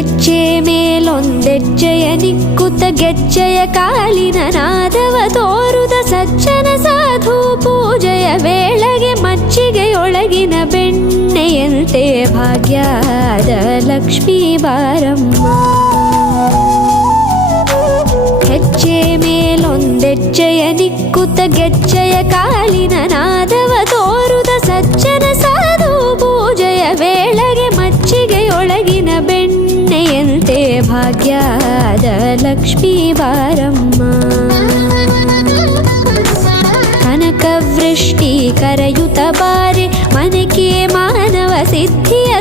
ಹೆಜ್ಜೆ ಮೇಲೊಂದೆಜ್ಜೆಯ ನಿಕ್ಕುತ್ತ ಗೆಜ್ಜೆಯ ಕಾಲಿನ ನಾದವ ತೋರುದ ಸಜ್ಜನ ಸಾಧು ಪೂಜೆಯ ವೇಳೆಗೆ ಮಜ್ಜಿಗೆಯೊಳಗಿನ ಬೆಣ್ಣೆಯಂತೆ ಭಾಗ್ಯದ ಲಕ್ಷ್ಮೀ ಬಾರಮ್ಮ. ಹೆಜ್ಜೆ ಮೇಲೊಂದೆಜ್ಜೆಯ ನಿಕ್ಕುತ್ತ ಗೆಜ್ಜೆಯ ಕಾಲಿನ ನಾದವ ತೋರುದ ಸಜ್ಜನ ಸಾಧು ಪೂಜೆಯ ವೇಳೆಗೆ ಮಜ್ಜಿಗೆಯೊಳಗಿನ ಬೆಣ್ಣೆಯಂತೆ ಭಾಗ್ಯದ ಲಕ್ಷ್ಮೀ ಬಾರಮ್ಮ. ಕನಕವೃಷ್ಟಿ ಕರೆಯುತ್ತ ಬಾರೆ ಮನಕೆ ಮಾನವ ಸಿದ್ಧಿಯ